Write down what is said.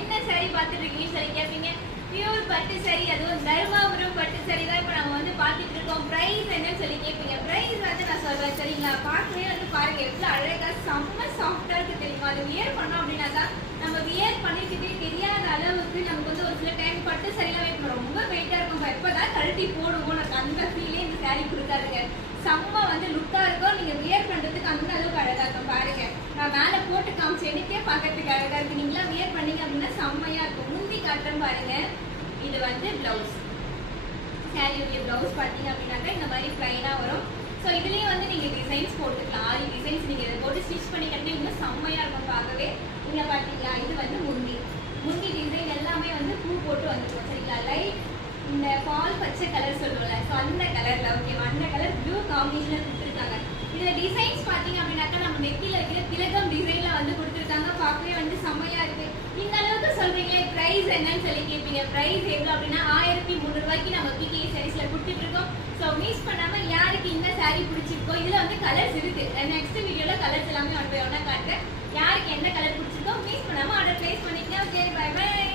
என்ன saree பார்த்துட்டு இருக்கீங்கன்னு சொல்லி கேட்பீங்க. பியூர் பட்டு saree, அதுவும் தர்மாபுரம் பட்டு saree தான் இப்போ நம்ம வந்து பார்த்துட்டு இருக்கோம். பிரைஸ் என்னன்னு சொல்லி கேட்பீங்க. பிரைஸ் வந்து நான் சொல்றேன் சரிங்களா. பார்க்கவே வந்து பாருங்க எவ்வளோ அழகா செம்ம சாஃப்டா இருக்கு தெரியுமா. அது வியர் பண்ணோம் அப்படின்னாக்கா நம்ம வியர் பண்ணிக்கிட்டே தெரியாத அளவுக்கு நமக்கு வந்து ஒரு சில டைம் பட்டு saree வெயிட் ரொம்ப வெயிட்டா இருக்கும். எப்பதான் கழட்டி போடுவோம் எனக்கு அந்த ஃபீலே இந்த saree கொடுக்காதுங்க. செம்ம வந்து லுக்கா இருக்கும். நீங்க வியர் பண்றதுக்கு அந்த அளவுக்கு அழகா இருக்கும். பாருங்க நான் மேல போட்டு காமிச்சு எனக்கே பார்க்கறதுக்கு அழகா இருக்கு. நீங்களா வியர் பண்ணீங்க அப்படின்னா செம்மையா இருக்கும். முந்தி காட்டுறேன் பாருங்க. இது வந்து பிளவுஸ். சாரியுடைய பிளவுஸ் பார்த்தீங்க அப்படின்னாக்கா இந்த மாதிரி பிளைனா வரும். ஸோ இதுலயே வந்து நீங்க டிசைன்ஸ் போட்டுக்கலாம். ஆரி டிசைன்ஸ் நீங்க இதை போட்டு ஸ்டிச் பண்ணி கட்டினா இன்னும் செம்மையா இருக்கும் பார்க்கவே. நீங்க பார்த்தீங்களா இது வந்து முந்தி. முந்தி டிசைன் எல்லாமே வந்து பூ போட்டு வந்துடும் சரிங்களா. லைட் இந்த பால் பச்சை கலர் சொல்லுவோம்ல, ஸோ அந்த கலர்ல ஓகேவா. அந்த கலர் ப்ளூ காம்பினேஷன்ல கொடுத்துருக்காங்க. இதுல டிசைன்ஸ் பாத்தீங்க அப்படின்னாக்கா நம்ம நெத்தியில வைக்கிற திலகம் டிசைன்ல வந்து கொடுத்துருக்காங்க. பார்க்கவே வந்து செம்மையா இருக்கு. இந்த அளவுக்கு சொல்றீங்களே பிரைஸ் என்னன்னு சொல்லி கேட்பீங்க. பிரைஸ் எவ்வளவு அப்படின்னா 1300 ரூபாய்க்கு நம்ம பிகே சாரீஸ்ல கொடுத்துட்டு இருக்கோம். ஸோ மிஸ் பண்ணாம யாருக்கு இந்த சாரீ பிடிச்சிருக்கோ, இதுல வந்து கலர்ஸ் இருக்கு. நெக்ஸ்ட் வீடியோல கலர்ஸ் எல்லாமே ஒன்று காட்டுறேன். யாருக்கு எந்த கலர் பிடிச்சிருக்கோ மிஸ் பண்ணாம ஆர்டர் பிளேஸ் பண்ணிக்கலாம். Okay bye by.